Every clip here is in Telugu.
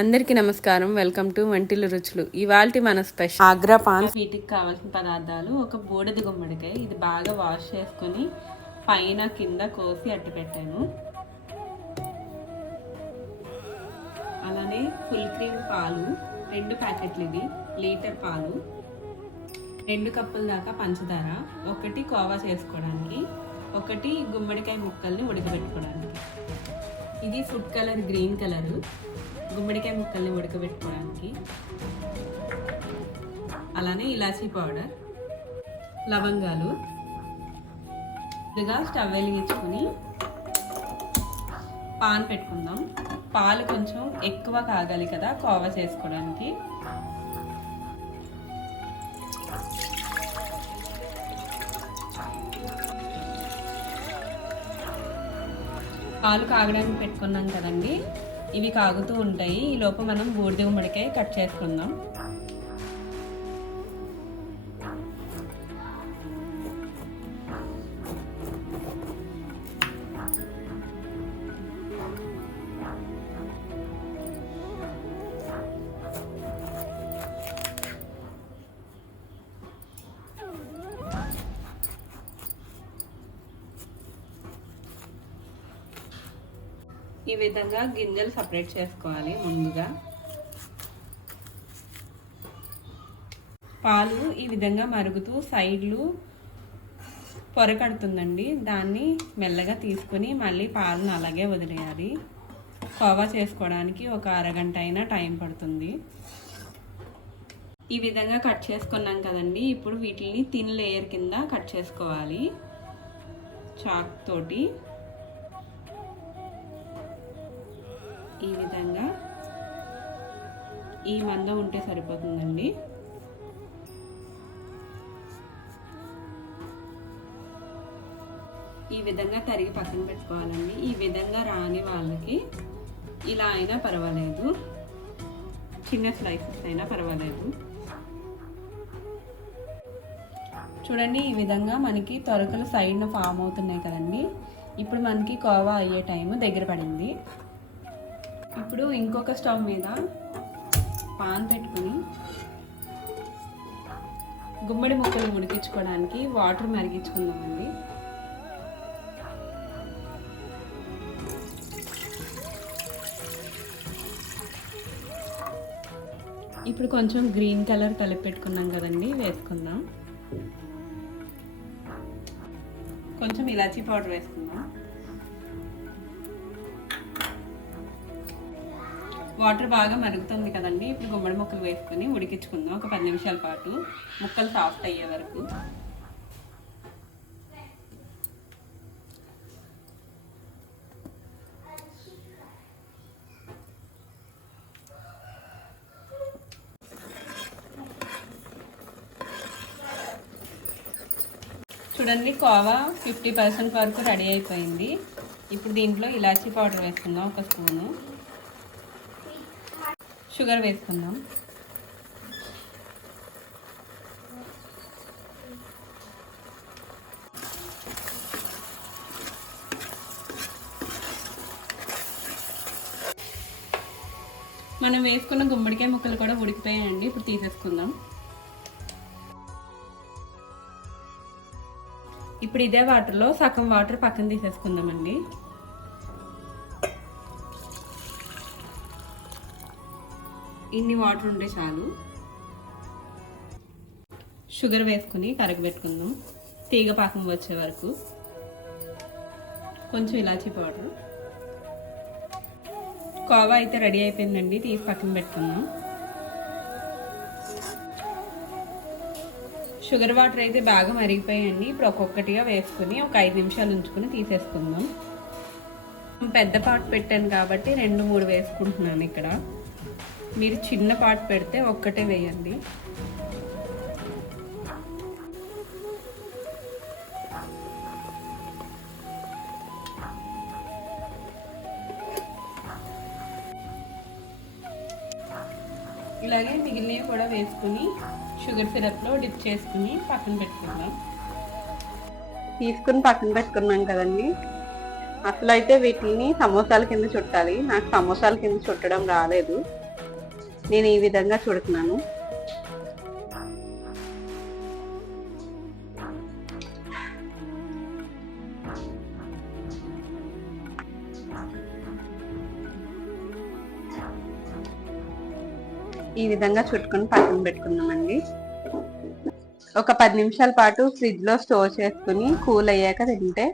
అందరికీ నమస్కారం. వెల్కమ్ టు వంటిల్లు రుచులు. ఇవాల్టి మన స్పెషల్ ఆగ్రా పాన్ వీటికి కావాల్సిన పదార్థాలు ఒక బూడిద గుమ్మడికాయ. ఇది బాగా వాష్ చేసుకొని పైన కింద కోసి అట్టు పెట్టాను. అలానే ఫుల్ క్రీమ్ పాలు. రెండు ప్యాకెట్లు ఇవి. లీటర్ పాలు. రెండు కప్పుల దాకా పంచదార. ఒకటి కోవా చేసుకోవడానికి. ఒకటి గుమ్మడికాయ ముక్కల్ని ఉడకబెట్టుకోవడానికి. ఇది ఫుడ్ కలర్ గ్రీన్ కలర్. గుమ్మడికాయ ముక్కల్ని ఉడకబెట్టుకోవడానికి అలానే ఇలాచీ పౌడర్ లవంగాలు. ఇదిగా స్టవ్ వెలిగించుకొని పాన్ పెట్టుకుందాం. పాలు కొంచెం ఎక్కువ కాగాలి కదా కోవా చేసుకోవడానికి. పాలు కాగడానికి పెట్టుకున్నాం కదండి. ఇవి కాగుతూ ఉంటాయి. ఈ లోపు మనం బూడిద గుమ్మడికాయ కట్ చేసుకుందాం. ఈ విధంగా గింజలు సపరేట్ చేసుకోవాలి ముందుగా. పాలు ఈ విధంగా మరుగుతూ సైడ్లు పొరకడుతుందండి. దాన్ని మెల్లగా తీసుకుని మళ్ళీ పాలను అలాగే వదిలేయాలి. కోవా చేసుకోవడానికి ఒక అరగంట అయినా టైం పడుతుంది. ఈ విధంగా కట్ చేసుకున్నాం కదండి. ఇప్పుడు వీటిని తిన్ లేయర్ కింద కట్ చేసుకోవాలి. చాక్ తోటి. ఈ విధంగా ఈ మంద ఉంటే సరిపోతుందండి. ఈ విధంగా తరిగి పక్కన పెట్టుకోవాలండి. ఈ విధంగా రాని వాళ్ళకి ఇలా అయినా పర్వాలేదు. చిన్న స్లైసెస్ అయినా పర్వాలేదు. చూడండి ఈ విధంగా మనకి తొరకలు సైడ్న ఫామ్ అవుతున్నాయి కదండి. ఇప్పుడు మనకి కోవా అయ్యే టైం దగ్గర పడింది. ఇప్పుడు ఇంకొక స్టవ్ మీద పాన్ పెట్టుకుని గుమ్మడి ముక్కలు ఉడికించుకోవడానికి వాటర్ మరిగించుకుందామండి. ఇప్పుడు కొంచెం గ్రీన్ కలర్ కలిపి పెట్టుకున్నాం కదండి వేసుకుందాం. కొంచెం ఇలాచీ పౌడర్ వేసుకుందాం. వాటర్ బాగా మరుగుతుంది కదండి. ఇప్పుడు గుమ్మడి ముక్కలు వేసుకొని ఉడికించుకుందాం. ఒక పది నిమిషాల పాటు ముక్కలు సాఫ్ట్ అయ్యే వరకు. చూడండి కోవా ఫిఫ్టీ పర్సెంట్ వరకు రెడీ అయిపోయింది. ఇప్పుడు దీంట్లో ఇలాచీ పౌడర్ వేసుకుందాం ఒక స్పూను. షుగర్ వేసుకుందాం. మనం వేసుకున్న గుమ్మడికాయ ముక్కలు కూడా ఉడికిపోయాయండి. ఇప్పుడు తీసేసుకుందాం. ఇప్పుడు ఇదే వాటర్లో సగం వాటర్ పక్కన తీసేసుకుందామండి. ఇన్ని వాటర్ ఉంటే చాలు. షుగర్ వేసుకుని కరగబెట్టుకుందాం తీగ పాకం వచ్చే వరకు. కొంచెం ఇలాచీ పౌడర్. కోవా అయితే రెడీ అయిపోయిందండి తీసి పక్కన పెట్టుకుందాం. షుగర్ వాటర్ అయితే బాగా మరిగిపోయాయండి. ఇప్పుడు ఒక్కొక్కటిగా వేసుకుని ఒక ఐదు నిమిషాలు ఉంచుకుని తీసేసుకుందాం. పెద్ద పాటు పెట్టాను కాబట్టి రెండు మూడు వేసుకుంటున్నాను ఇక్కడ. మీరు చిన్న పాట పెడితే ఒక్కటే వేయండి. ఇలాగే మిగిలినవి కూడా వేసుకుని షుగర్ సిరప్లో డిప్ చేసుకుని పక్కన పెట్టుకుందాం. తీసుకుని పక్కన పెట్టుకున్నాం కదండి. అసలు అయితే వీటిని సమోసాల కింద చుట్టాలి. నాకు సమోసాల కింద చుట్టడం రాలేదు. నేను ఈ విధంగా చుడుతున్నాను. ఈ విధంగా చుట్టుకొని పక్కన పెట్టుకున్నామండి. ఒక పది నిమిషాల పాటు ఫ్రిడ్జ్లో స్టోర్ చేసుకుని కూల్ అయ్యాక తింటే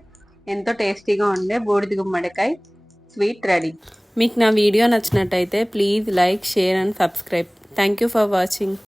ఎంతో టేస్టీగా ఉండే బూడిద గుమ్మడికాయ స్వీట్ రెడీ. మీకు నా వీడియో నచ్చినట్టయితే please like share and subscribe. Thank you for watching